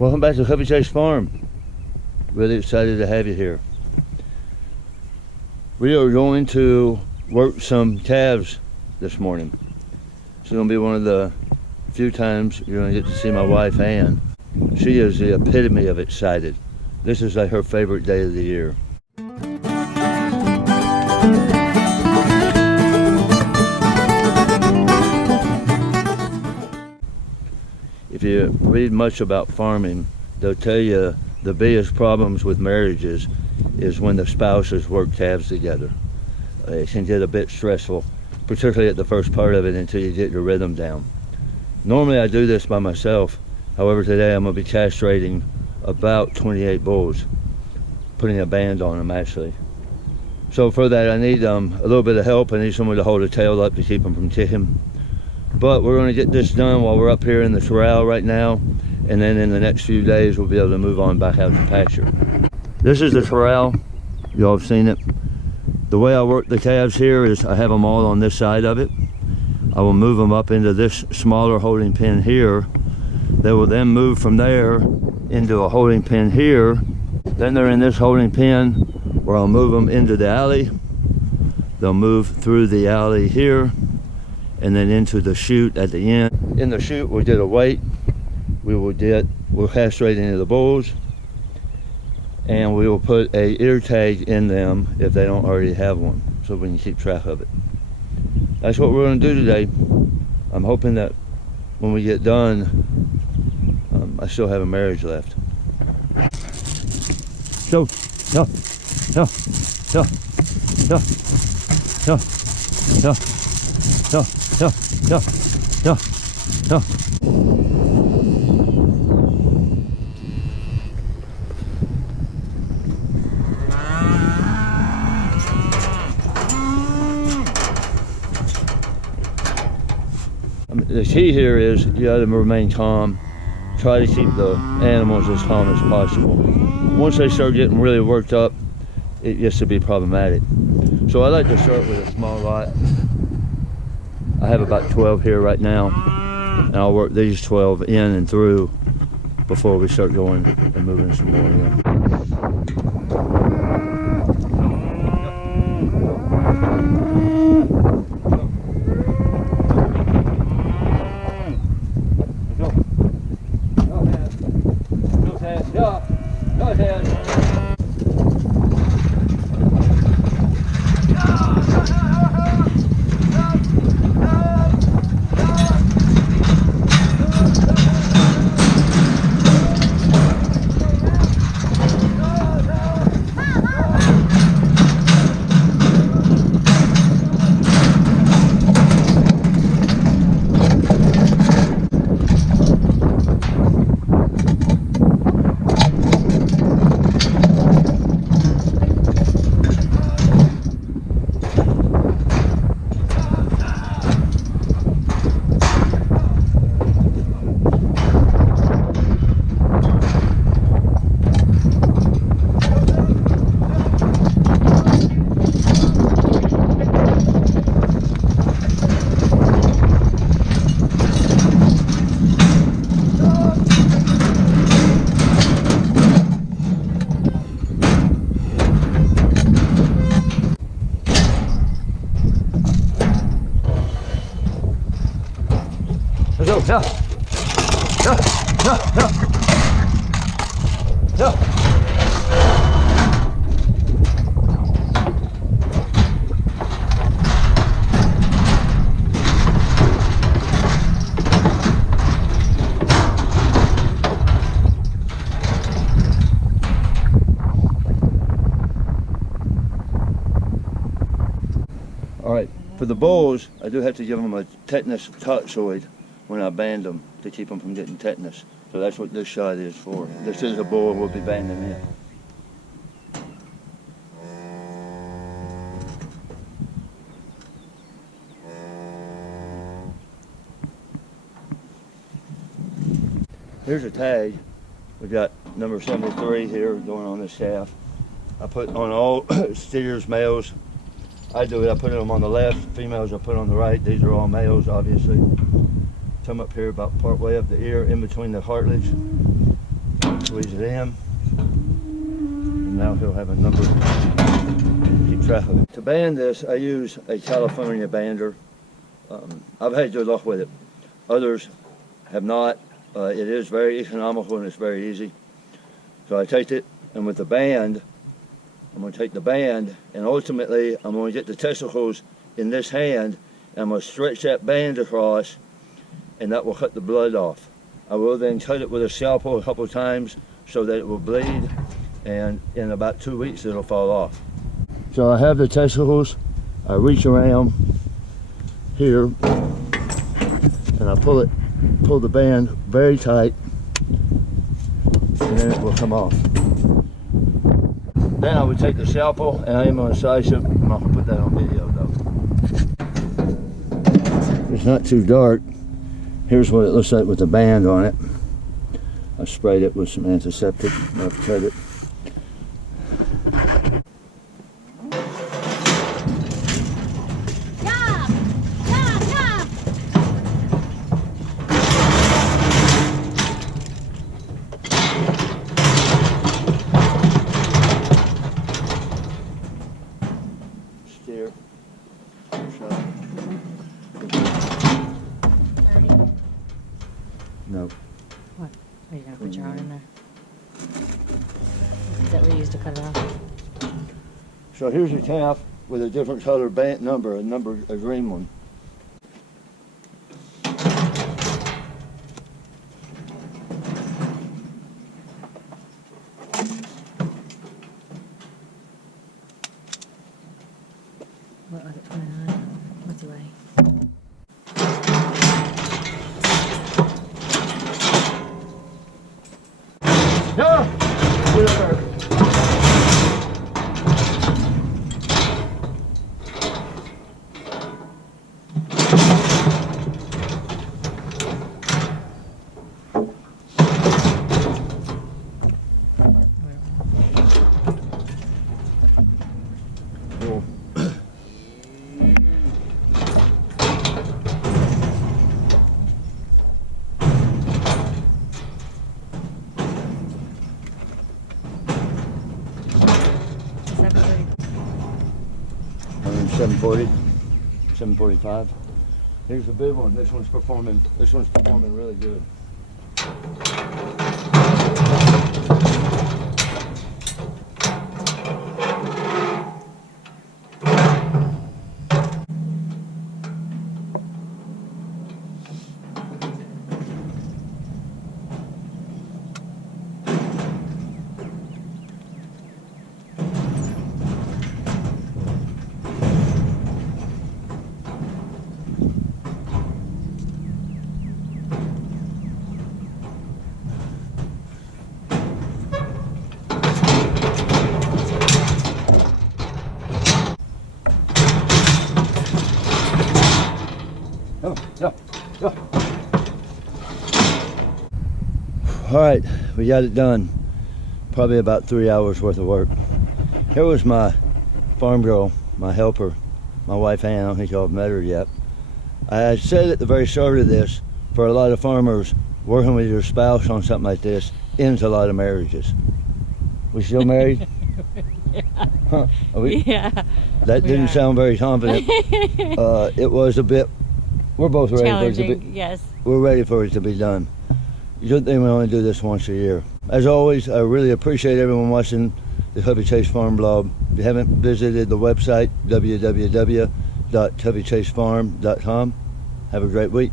Welcome back to Covey Chase Farm. Really excited to have you here. We are going to work some calves this morning. It's going to be one of the few times you're going to get to see my wife, Ann. She is the epitome of excited. This is like her favorite day of the year. If you read much about farming, they'll tell you the biggest problems with marriages is when the spouses work calves together. It can get a bit stressful, particularly at the first part of it until you get your rhythm down. Normally I do this by myself. However, today I'm going to be castrating about 28 bulls, putting a band on them actually. So for that I need a little bit of help. I need someone to hold a tail up to keep them from kicking. But we're going to get this done while we're up here in the corral right now, and then in the next few days we'll be able to move on back out to pasture. This is the corral. You all have seen it. The way I work the calves here is I have them all on this side of it. I will move them up into this smaller holding pen here. They will then move from there into a holding pen here. Then they're in this holding pen where I'll move them into the alley. They'll move through the alley here and then into the chute at the end. In the chute we did a weight. We're castrating the bulls, and we will put a ear tag in them if they don't already have one, so we can keep track of it. That's what we're going to do today. I'm hoping that when we get done, I still have a marriage left. So, the key here is you got to remain calm. Try to keep the animals as calm as possible. Once they start getting really worked up, it gets to be problematic. So I like to start with a small lot. I have about 12 here right now, and I'll work these 12 in and through before we start going and moving some more in. All right, for the bulls, I do have to give them a tetanus toxoid when I band them to keep them from getting tetanus. So that's what this shot is for. This is a bull we'll be banding in. Here's a tag. We've got number 73 here going on this calf. I put on all steers, males. I do it, I put them on the left, females I put on the right. These are all males, obviously. Come up here about part way up the ear, in between the cartilage. Squeeze it in. And now he'll have a number to keep track of it. To band this, I use a California bander. I've had good luck with it. Others have not. It is very economical and it's very easy. So I take it, and with the band, I'm going to take the band, and ultimately I'm going to get the testicles in this hand, and I'm going to stretch that band across, and that will cut the blood off. I will then cut it with a scalpel a couple of times so that it will bleed, and in about 2 weeks it'll fall off. So I have the testicles. I reach around here, and I pull the band very tight, and then it will come off. Then I would take the scalpel, and I am going to slice it. I'm not going to put that on video though. It's not too dark. Here's what it looks like with the band on it. I sprayed it with some antiseptic. I've cut it. Steer. No. What? Are you going to put your own in there? Is that what you used to cut it off? So here's a calf with a different color band number, a green one. What was it, 29? What's the way? Yeah! Get up there. Cool. $7.30. 740, 745. Here's the big one. This one's performing really good. Yeah. All right, we got it done. Probably about 3 hours worth of work. Here was my farm girl, my helper, my wife Ann. I don't think y'all have met her yet. I said at the very start of this, for a lot of farmers, working with your spouse on something like this ends a lot of marriages. We still married? Yeah. Huh? Yeah. That didn't sound very confident. It was a bit. We're both ready for it to be. Yes. We're ready for it to be done. Good thing we only do this once a year. As always, I really appreciate everyone watching the Tubby Chase Farm blog. If you haven't visited the website, www.tubbychasefarm.com, have a great week.